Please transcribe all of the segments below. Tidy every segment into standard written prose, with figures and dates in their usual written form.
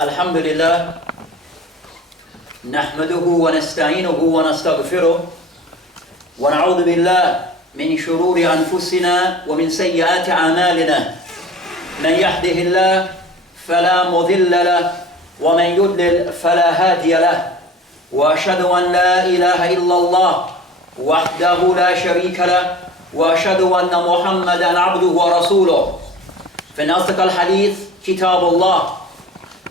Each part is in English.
الحمد لله نحمده ونستعينه ونستغفره ونعوذ بالله من شرور أنفسنا ومن سيئات أعمالنا من يهده الله فلا مضل له ومن يضلل فلا هادي له وأشهد أن لا إله إلا الله وحده لا شريك له وأشهد أن محمدا عبده ورسوله فإن أصدق الحديث كتاب الله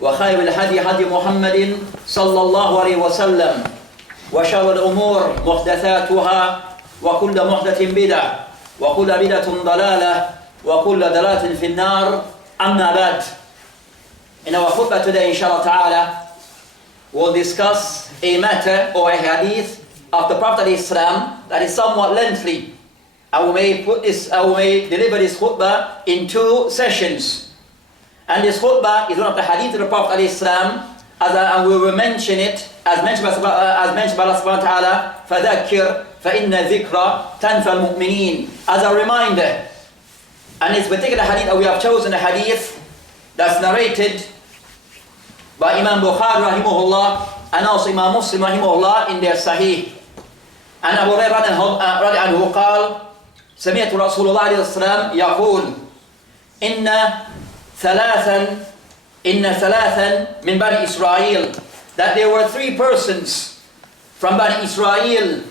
وخير الهدي هدي محمد صلى الله عليه وسلم وشر الأمور محدثاتها وكل محدث بدعة وكل بدعة ضلالة وكل ضلالة في النار أما بعد. In our khutbah today, inshallah ta'ala, we'll discuss a matter or a hadith of the Prophet Islam that is somewhat lengthy. I may deliver this khutbah in two sessions. And this khutbah is one of the hadith of the Prophet ﷺ, and we will mention it, as mentioned by Allah subhanahu wa ta'ala, فَذَكِّرْ فَإِنَّ ذِكْرَ تَنْفَى الْمُؤْمِنِينَ, as a reminder. And this particular hadith that we have chosen, a hadith that's narrated by Imam Bukhari rahimahullah and also Imam Muslim rahimahullah in their Sahih. And Abu Hurairah رضي عنه قال سمعت رسول الله عليه الصلاة والسلام يقول إن ثلاثا من Bani Israiil, that there were three persons from Bani Israiil.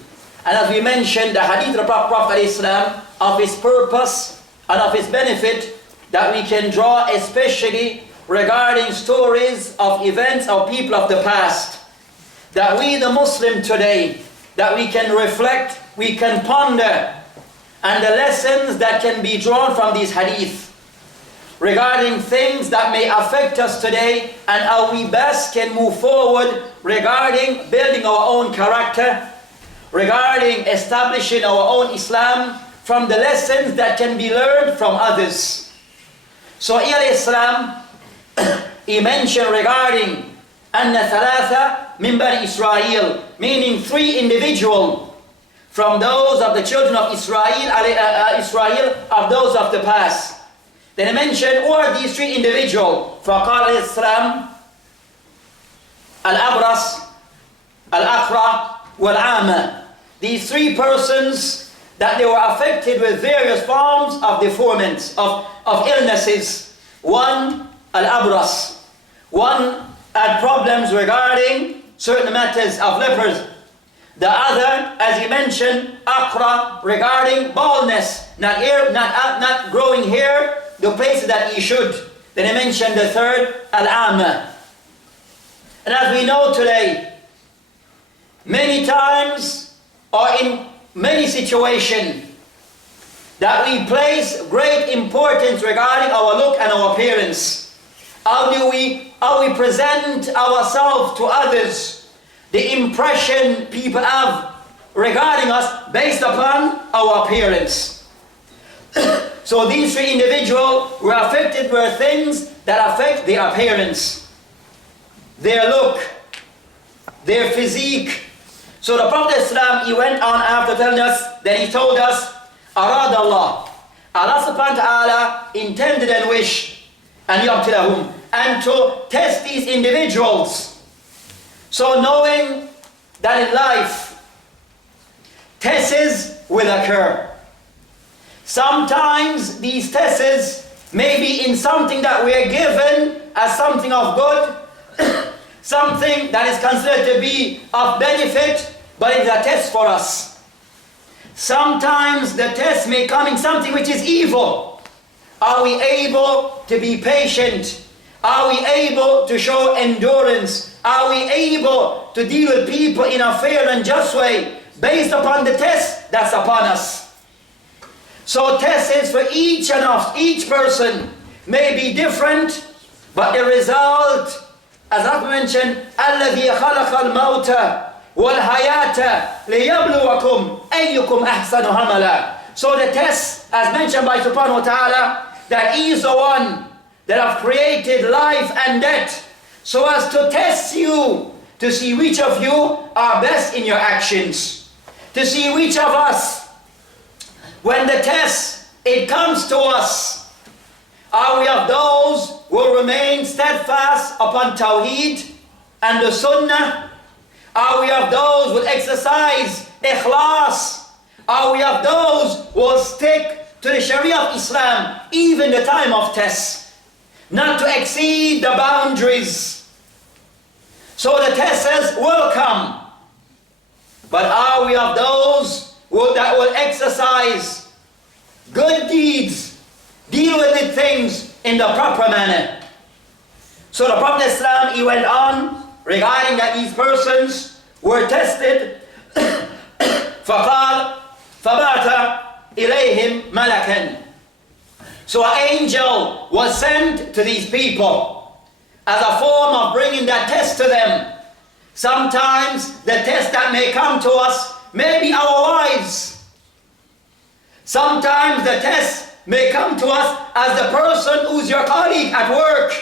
And as we mentioned, the hadith of the Prophet ﷺ, of his purpose and of his benefit that we can draw, especially regarding stories of events of people of the past, that we the Muslim today, that we can reflect, we can ponder, and the lessons that can be drawn from these hadith regarding things that may affect us today and how we best can move forward regarding building our own character, regarding establishing our own Islam from the lessons that can be learned from others. So Islam, he mentioned regarding أن ثلاثة من بني إسرائيل, meaning three individuals from those of the children of Israel, of those of the past. Then he mentioned, who are these three individuals? فقال عليه السلام الأبرص الأقرع والعامة. These three persons that they were affected with various forms of deformity, of illnesses. One, al-abras. One had problems regarding certain matters of lepers. The other, as he mentioned, aqra, regarding baldness, not growing hair the places that he should. Then he mentioned the third, al-amma. And as we know today, many times or in many situations that we place great importance regarding our look and our appearance. How we present ourselves to others, the impression people have regarding us based upon our appearance. So these three individuals were affected with things that affect their appearance, their look, their physique. So the Prophet ﷺ, he went on after telling us, then he told us, Arad Allah subhanahu wa ta'ala intended and wished, and yabtilahum, and to test these individuals. So knowing that in life, tests will occur. Sometimes these tests may be in something that we are given as something of good, something that is considered to be of benefit, but it's a test for us. Sometimes the test may come in something which is evil. Are we able to be patient? Are we able to show endurance? Are we able to deal with people in a fair and just way based upon the test that's upon us? So tests for each person may be different, but the result, as I mentioned, الَّذِي خَلَقَ الْمَوْتَ وَالْحَيَاةَ لِيَبْلُوَكُمْ أَيُّكُمْ أَحْسَنُ عَمَلًا. So the test, as mentioned by subhanahu wa ta'ala, that he is the one that have created life and death, so as to test you, to see which of you are best in your actions, to see which of us, when the test, it comes to us, Are we of those who will remain steadfast upon Tawheed and the Sunnah? Are we of those who will exercise ikhlas? Are we of those who will stick to the Sharia of Islam, even the time of test, not to exceed the boundaries? So the tests will come. But are we of those that will exercise good deeds, deal with the things in the proper manner? So the Prophet Islam, he went on regarding that these persons were tested. فَقَالَ فَبَعْتَ إِلَيْهِمْ مَلَكًا. So an angel was sent to these people as a form of bringing that test to them. Sometimes the test that may come to us may be our wives. Sometimes the test may come to us as the person who's your colleague at work.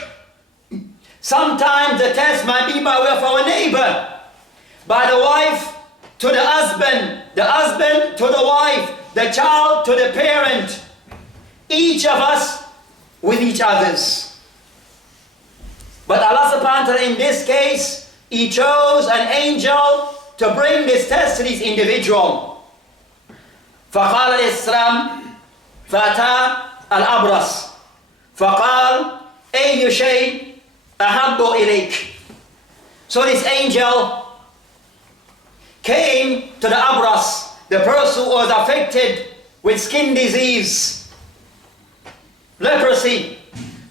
Sometimes the test might be by way of our neighbor, by the wife to the husband to the wife, the child to the parent, each of us with each others. But Allah subhanahu wa ta'ala in this case, He chose an angel to bring this test to this individual. فقال الإسلام فأتى الأبرص فقال أي شيء أحب إليك. So this angel came to the Abras, the person who was affected with skin disease, leprosy.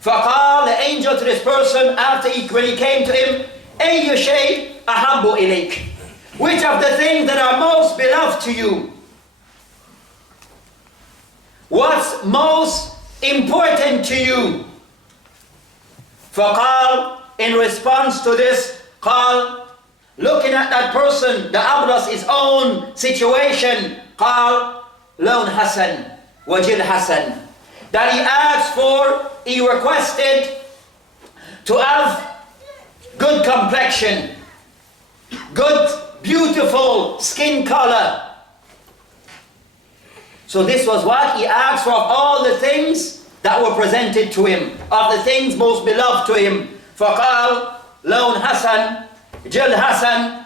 فقال, the angel to this person, when he came to him, أي شيء أحب إليك. Which of the things that are most beloved to you? What's most important to you? فقال, in response to this, قال, looking at that person, the Abras, his own situation, قال, لون حسن وجل حسن. That he asked for, he requested to have good complexion, good, beautiful skin color. So this was what he asked for, of all the things that were presented to him, of the things most beloved to him. فقال لون حسن جلد حسن.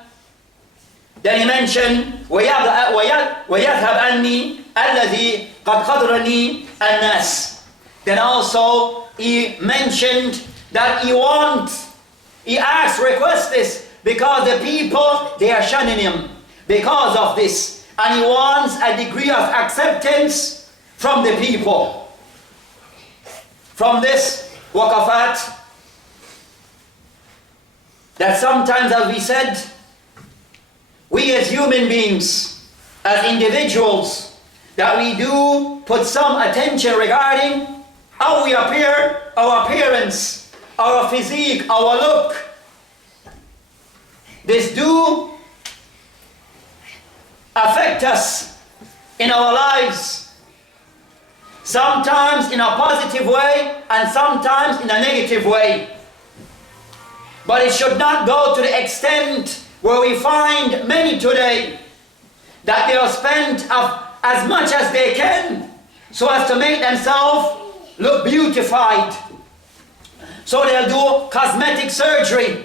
Then he mentioned ويذهب عني الذي قد خضرني الناس. Then also he mentioned that he asked, request this, because the people, they are shunning him because of this. And he wants a degree of acceptance from the people. From this waqafat, that sometimes, as we said, we as human beings, as individuals, that we do put some attention regarding how we appear, our appearance, our physique, our look. This do affect us in our lives, sometimes in a positive way and sometimes in a negative way. But it should not go to the extent where we find many today that they will spend as much as they can so as to make themselves look beautified. So they'll do cosmetic surgery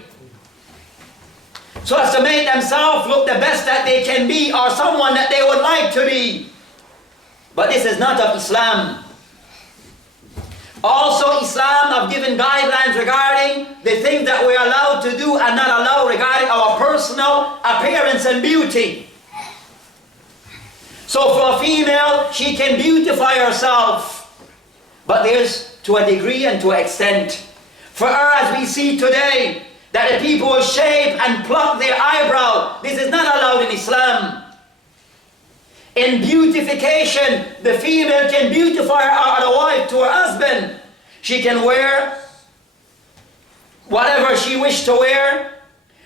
so as to make themselves look the best that they can be, or someone that they would like to be. But this is not of Islam. Also, Islam have given guidelines regarding the things that we are allowed to do and not allowed regarding our personal appearance and beauty. So for a female, she can beautify herself, but there's to a degree and to an extent. For her, as we see today, that the people will shave and pluck their eyebrow. This is not allowed in Islam. In beautification, the female can beautify her wife to her husband. She can wear whatever she wishes to wear,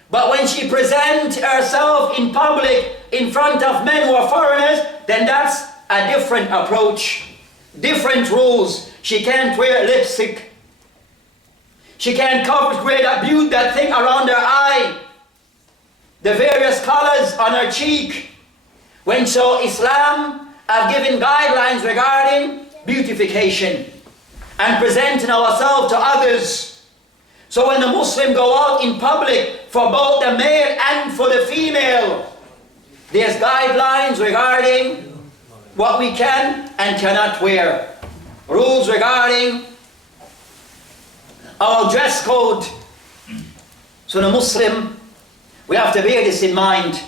but when she presents herself in public, in front of men who are foreigners, then that's a different approach, different rules. She can't wear lipstick. She can't wear that thing around her eye, the various colors on her cheek. When so Islam have given guidelines regarding beautification. and presenting ourselves to others. So when the Muslim go out in public, for both the male and for the female, there's guidelines regarding what we can and cannot wear. Rules regarding our dress code. So the Muslim, we have to bear this in mind.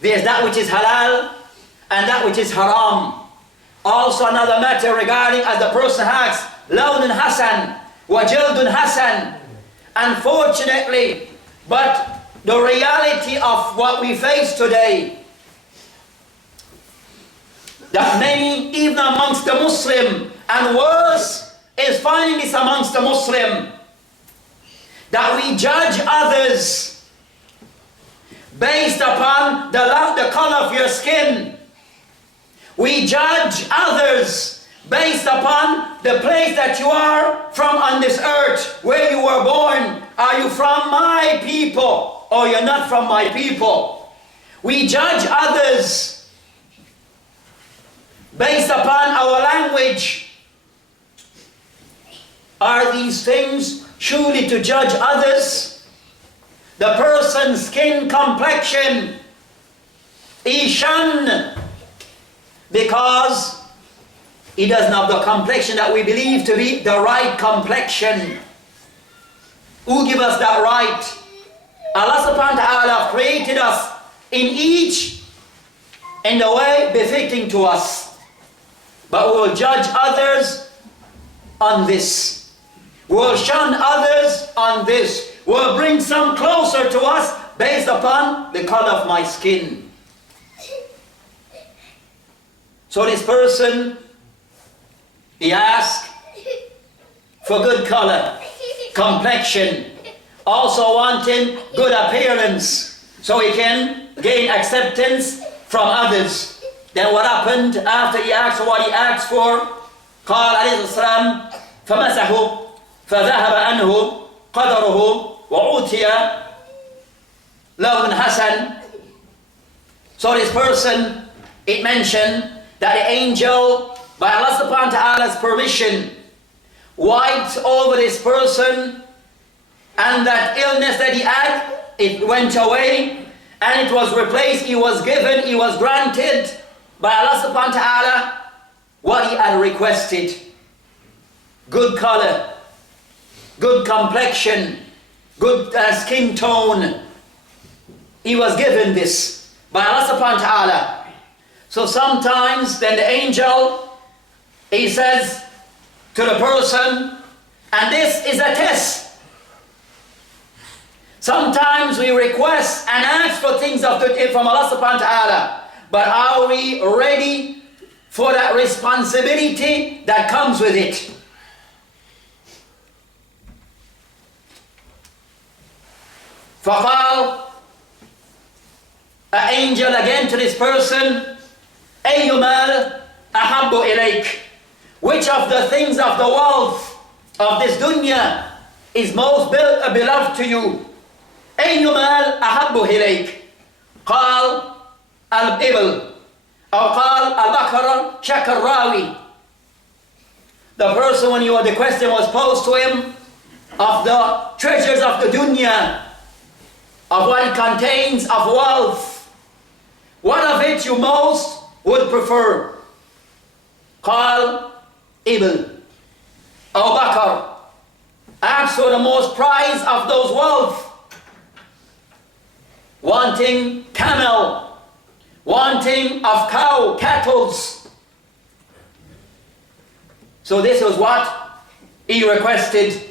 There's that which is halal and that which is haram. Also another matter regarding, as the person asks, lawnun hasan wa jildun hasan. Unfortunately, but the reality of what we face today, that many, even amongst the Muslim, and worse is finding this amongst the Muslim, that we judge others based upon the color of your skin. We judge others based upon the place that you are from on this earth, where you were born. Are you from my people or you're not from my people? We judge others based upon our language. Are these things truly to judge others? The person's skin complexion is shunned because he doesn't have the complexion that we believe to be the right complexion. Who give us that right? Allah subhanahu wa ta'ala created us in each in the way befitting to us. But we will judge others on this. We will shun others on this. We will bring some closer to us based upon the color of my skin. So this person, he asked for good color, complexion, also wanting good appearance, so he can gain acceptance from others. Then what happened after he asked for what he asked for? قال عليه السلام فمسحه فذهب عنه قدره وأوتي لون حسن. So this person, it mentioned that the angel, by Allah subhanahu wa ta'ala's permission, wiped over this person, and that illness that he had, it went away and it was replaced. He was given, he was granted by Allah subhanahu wa ta'ala what he had requested. Good color, good complexion, good skin tone. He was given this by Allah subhanahu wa ta'ala. So sometimes then the angel, he says to the person, and this is a test. Sometimes we request and ask for things from Allah subhanahu wa ta'ala, but are we ready for that responsibility that comes with it? فقال an angel again to this person, أي مال أحب إليك? Which of the things of the wealth of this dunya is most beloved to you? أي مال أحب إليك؟ قال الإبل أو قال البقرة شك الراوي. The person, when the question was posed to him of the treasures of the dunya, of what it contains of wealth, what of it you most would prefer? قال إبل أو بقر. Ask for the most prize of those wealth, wanting camel, wanting of cow, cattle. So this was what he requested.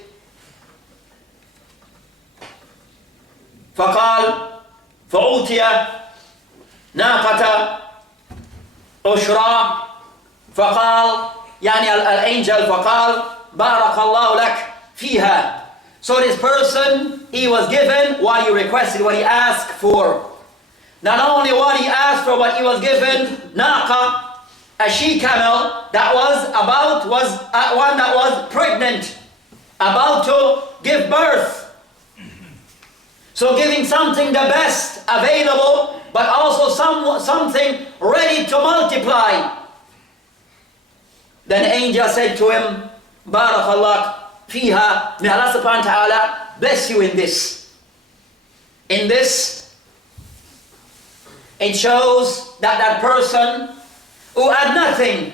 فقال فأوتي ناقة عشرة. فقال يعني الangel فقال بارك الله لك فيها. So this person, he was given what he requested, what he asked for. Not only what he asked for, but he was given naqa, a she-camel that was one that was pregnant, about to give birth. So giving something the best available, but also something ready to multiply. Then the angel said to him, Barakallah fiha. May Allah subhanahu wa ta'ala bless you in this. In this, it shows that that person who had nothing,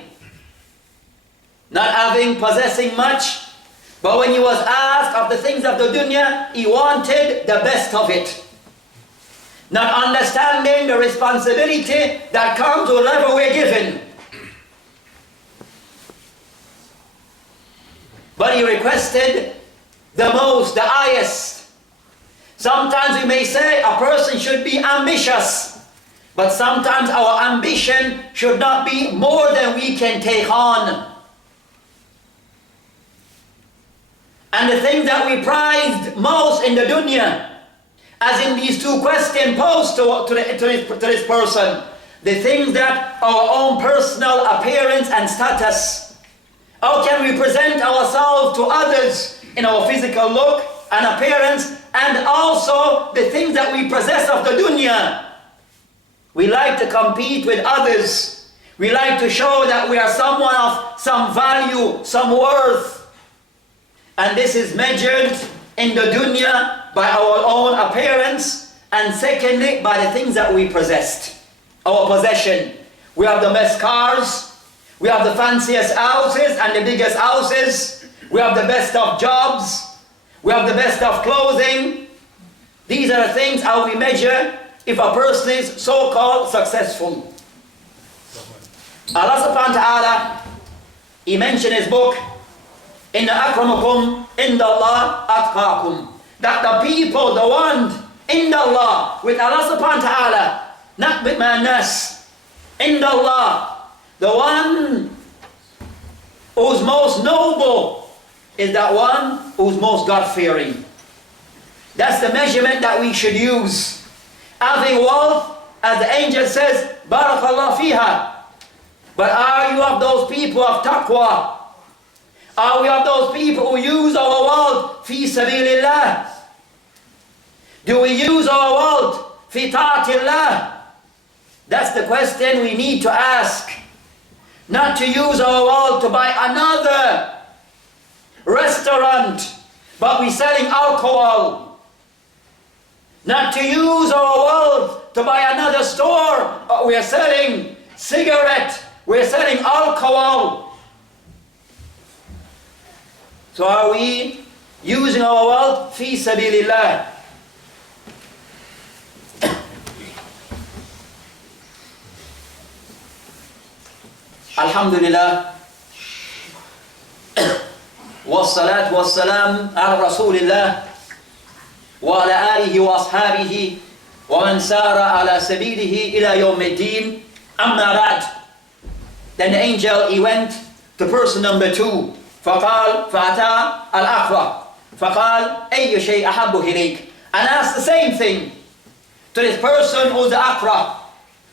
not having, possessing much, but when he was asked of the things of the dunya, he wanted the best of it. Not understanding the responsibility that comes to whatever we're given. But he requested the most, the highest. Sometimes we may say a person should be ambitious, but sometimes our ambition should not be more than we can take on. And the thing that we prized most in the dunya, as in these two questions posed to this person, the things that our own personal appearance and status. How can we present ourselves to others in our physical look and appearance, and also the things that we possess of the dunya? We like to compete with others. We like to show that we are someone of some value, some worth. And this is measured in the dunya by our own appearance, and secondly by the things that we possessed, our possession. We have the best cars, we have the fanciest houses and the biggest houses, we have the best of jobs, we have the best of clothing. These are the things how we measure if a person is so-called successful. Allah subhanahu wa ta'ala, He mentioned in His book, Inna akramakum inda Allah atqakum, that the people, the one inda Allah, with Allah subhanahu wa ta'ala, not with manas, inda Allah, the one who's most noble is that one who's most God-fearing. That's the measurement that we should use. Having wealth, as the angel says, Barakallah fiha. But are you of those people of taqwa? Are we of those people who use our wealth fi sabilillah? Do we use our wealth fi ta'atillah? That's the question we need to ask. Not to use our wealth to buy another restaurant, but we're selling alcohol. Not to use our wealth to buy another store, but we are selling cigarette, we're selling alcohol. So are we using our wealth fi sabilillah? Alhamdulillah, wassalatu wassalam ala rasulillah wa ala alihi wa ashabihi wa man sara ala sabilihi ila yawmiddin, amma ba'd. Then the angel, he went to person number 2. فقال فأتى الأقرأ فقال أي شيء أحب إليك, and asked the same thing to this person who's the Aqra,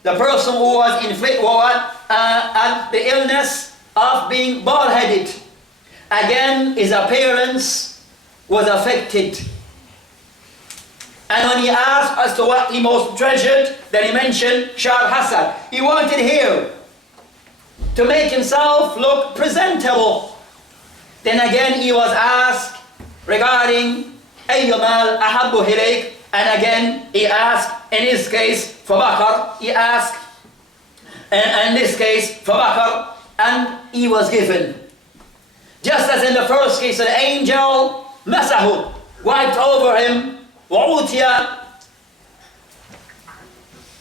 the person who was inflicted the illness of being bald-headed. Again, his appearance was affected. And when he asked as to what he most treasured, then he mentioned Shar Hassan. He wanted hair to make himself look presentable. Then again he was asked regarding Ayyumal Ahabbu Hilayk, and again he asked, in his case for Bakr, he asked, and in this case for Bakr, and he was given. Just as in the first case, the angel Masahu wiped over him, وَعُوتِيَ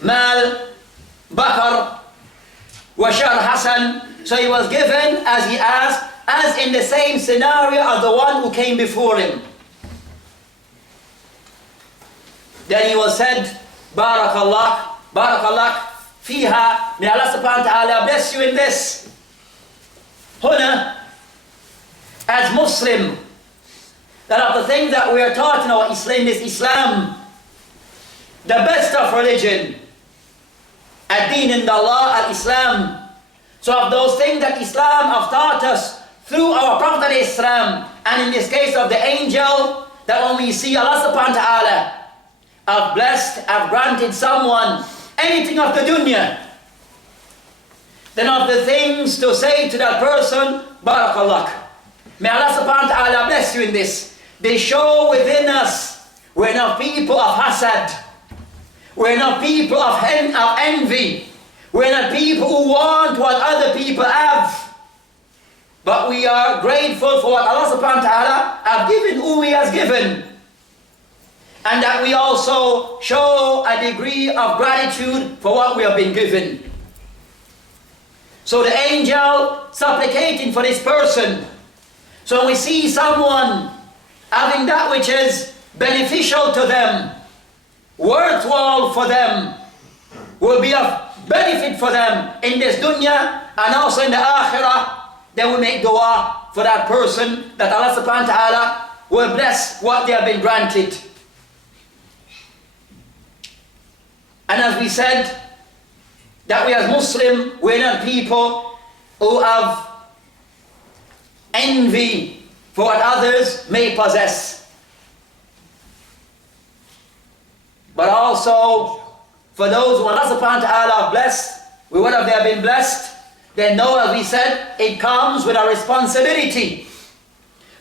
Mal Bakr Washar Hassan. So he was given as he asked, as in the same scenario as the one who came before him. Then he was said, Barakallah, Barakallah fiha. May Allah subhanahu wa ta'ala bless you in this. Huna, as Muslim, that of the things that we are taught in our Islam, this Islam, the best of religion, ad-din inda Allah, al-Islam. So of those things that Islam have taught us through our Prophet Islam, and in this case of the angel, that when we see Allah subhanahu wa ta'ala have blessed, have granted someone anything of the dunya, then of the things to say to that person, Barakallah. May Allah subhanahu wa ta'ala bless you in this. They show within us, we're not people of hasad. We're not people of envy. We're not people who want what other people have. But we are grateful for what Allah subhanahu wa ta'ala have given, who He has given. And that we also show a degree of gratitude for what we have been given. So the angel supplicating for this person. So when we see someone having that which is beneficial to them, worthwhile for them, will be of benefit for them in this dunya and also in the akhirah, then we make dua for that person that Allah subhanahu wa ta'ala will bless what they have been granted. And as we said, that we as Muslim, we're not people who have envy for what others may possess. But also, for those who Allah subhanahu wa ta'ala have blessed, with what they have been blessed, then know, as we said, it comes with a responsibility.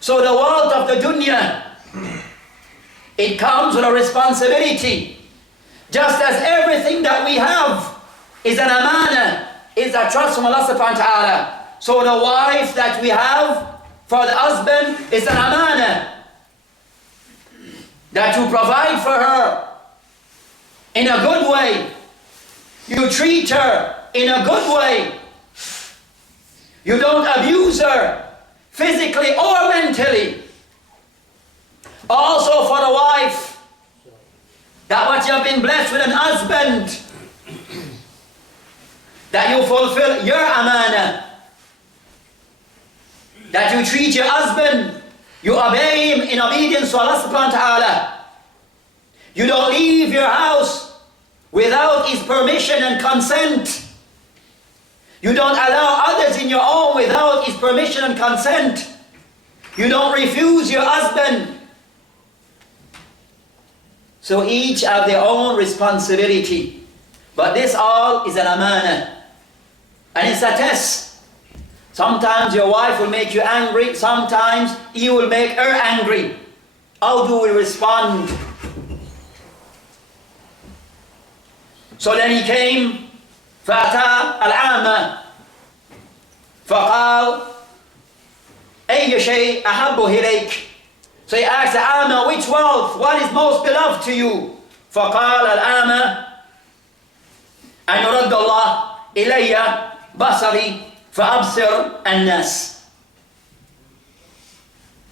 So the wealth of the dunya, it comes with a responsibility. Just as everything that we have is an amana, is a trust from Allah subhanahu wa ta'ala. So the wife that we have for the husband is an amana, that you provide for her in a good way. You treat her in a good way. You don't abuse her physically or mentally. Also for the wife, that what you have been blessed with an husband, that you fulfill your amana, that you treat your husband, you obey him in obedience to Allah subhanahu wa ta'ala. You don't leave your house without his permission and consent. You don't allow others in your home without his permission and consent. You don't refuse your husband. So each have their own responsibility. But this all is an amana. And it's a test. Sometimes your wife will make you angry. Sometimes you will make her angry. How do we respond? So then he came, فأتى العامة فقال أي شيء أحب إليك. So he asked the Amma, which wealth, what is most beloved to you? فقال العامة أن يرد الله إلي بصري فأبصر الناس.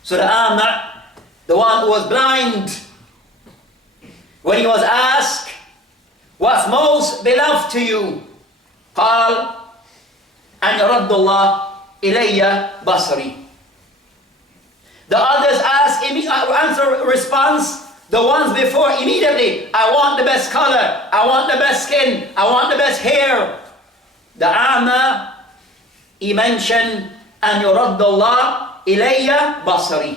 So the Amma, the one who was blind, when he was asked, what's most beloved to you? قال أن يرد الله إلي بصري. The others ask, answer response, the ones before immediately, I want the best color, I want the best skin, I want the best hair. The A'ma, he mentioned, أن يرد الله إلي بصري.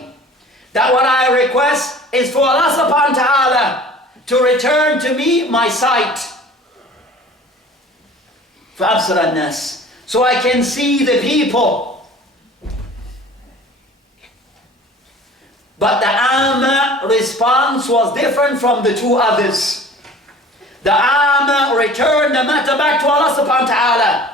That what I request is for Allah subhanahu wa ta'ala to return to me my sight. فأبصر الناس. So I can see the people. But the Amma response was different from the two others. The Amma returned the matter back to Allah subhanahu wa ta'ala.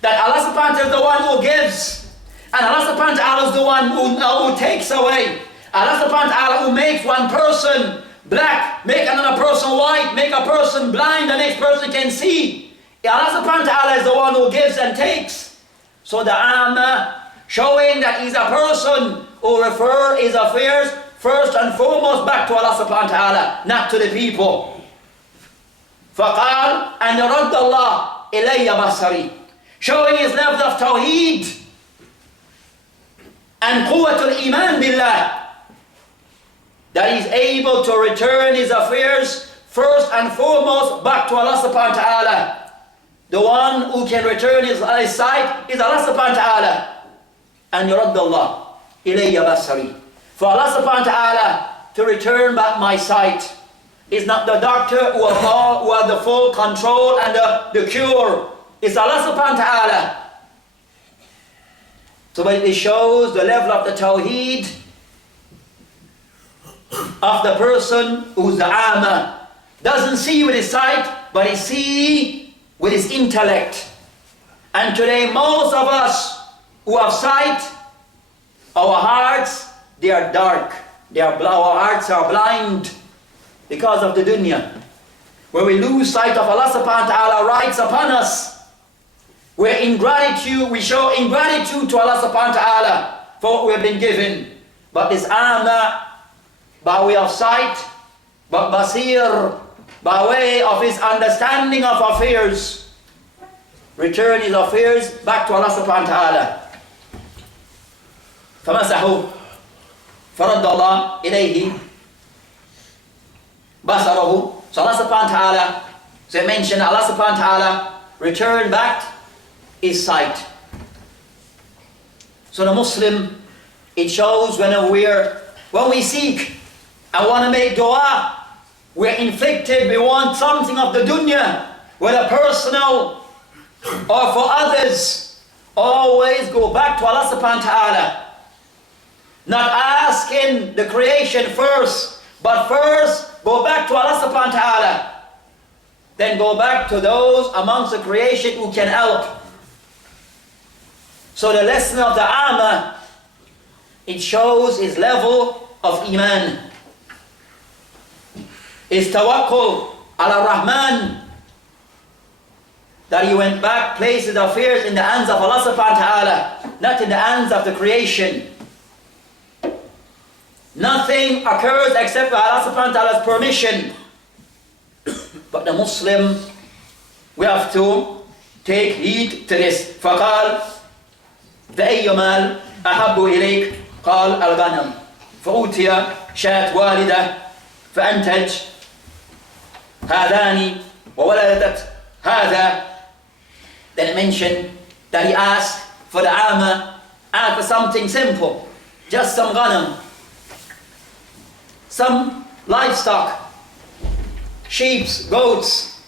That Allah subhanahu wa ta'ala is the one who gives. And Allah subhanahu wa ta'ala is the one who takes away. Allah subhanahu wa ta'ala who makes one person black, make another person white, make a person blind, the next person can see. Allah subhanahu wa ta'ala is the one who gives and takes. So the Amma, showing that he's a person who refers his affairs first and foremost back to Allah subhanahu wa ta'ala, not to the people. فَقَالْ أَنْ يَرَدَّ اللَّهِ إِلَيَّ بَصَرِي. Showing his level of tawheed and quwwatul iman billah, that he's able to return his affairs first and foremost back to Allah subhanahu wa ta'ala. The one who can return his sight is Allah subhanahu wa ta'ala. And يرد الله إلي بصري. For Allah subhanahu wa ta'ala to return back my sight is not the doctor who has the full control and the cure. It's Allah subhanahu wa ta'ala. So but it shows the level of the tawheed of the person who's the ama. Doesn't see with his sight, but he see with his intellect. And today most of us who have sight, our hearts, they are dark. Our hearts are blind because of the dunya. Where we lose sight of Allah subhanahu wa ta'ala rights upon us. Where ingratitude, we show ingratitude to Allah subhanahu wa ta'ala for what we have been given. But this ama, by way of sight, but basir, by way of his understanding of affairs, return his affairs back to Allah subhanahu wa ta'ala. فمسحوا فرد الله إليه بصره. So Allah subhanahu wa ta'ala, so I mentioned Allah subhanahu wa ta'ala return back his sight. So the Muslim, it shows when we seek and want to make dua, we're inflicted, we want something of the dunya, whether personal or for others, always go back to Allah subhanahu wa ta'ala. Not asking the creation first, but first go back to Allah subhanahu wa ta'ala. Then go back to those amongst the creation who can help. So the lesson of the ama, it shows his level of iman. Is tawakkul ala Rahman, that he went back, placed his affairs in the hands of Allah subhanahu wa ta'ala, not in the hands of the creation. Nothing occurs except by Allah subhanahu wa ta'ala's permission. But the Muslim, we have to take heed to this. فقال فأي مال أحب إليك قال الغنم فأوتي شاة والدة فأنتج هذان وولدت هذا. Then it mentioned that he asked for the ama, asked for something simple, just some ghanam, some livestock, sheep, goats,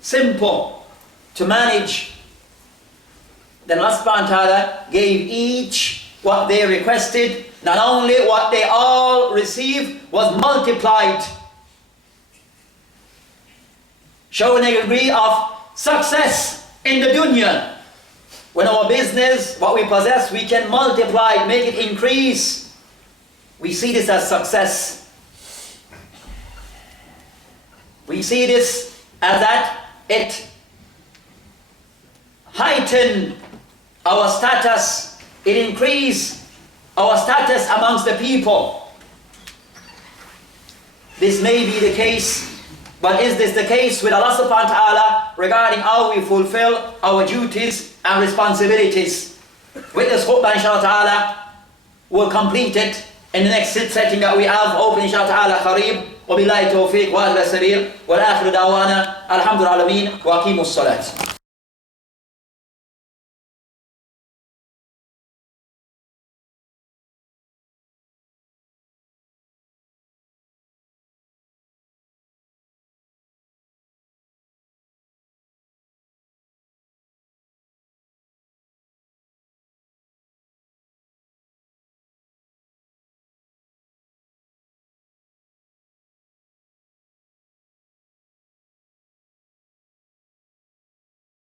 simple to manage. Then Allah subhanahu wa ta'ala gave each what they requested. Not only what they all received was multiplied, showing a degree of success in the dunya. When our business, what we possess, we can multiply, make it increase. We see this as success. We see this as that it heightened our status, it increased our status amongst the people. This may be the case, but is this the case with Allah subhanahu wa ta'ala regarding how we fulfill our duties and responsibilities? With this khutbah, inshallah ta'ala, we'll complete it in the next setting that we have open, inshallah ta'ala, khareeb. وبالله التوفيق وهذا السبيل والآخر دعوانا الحمد لله العالمين وأقيموا الصلاة.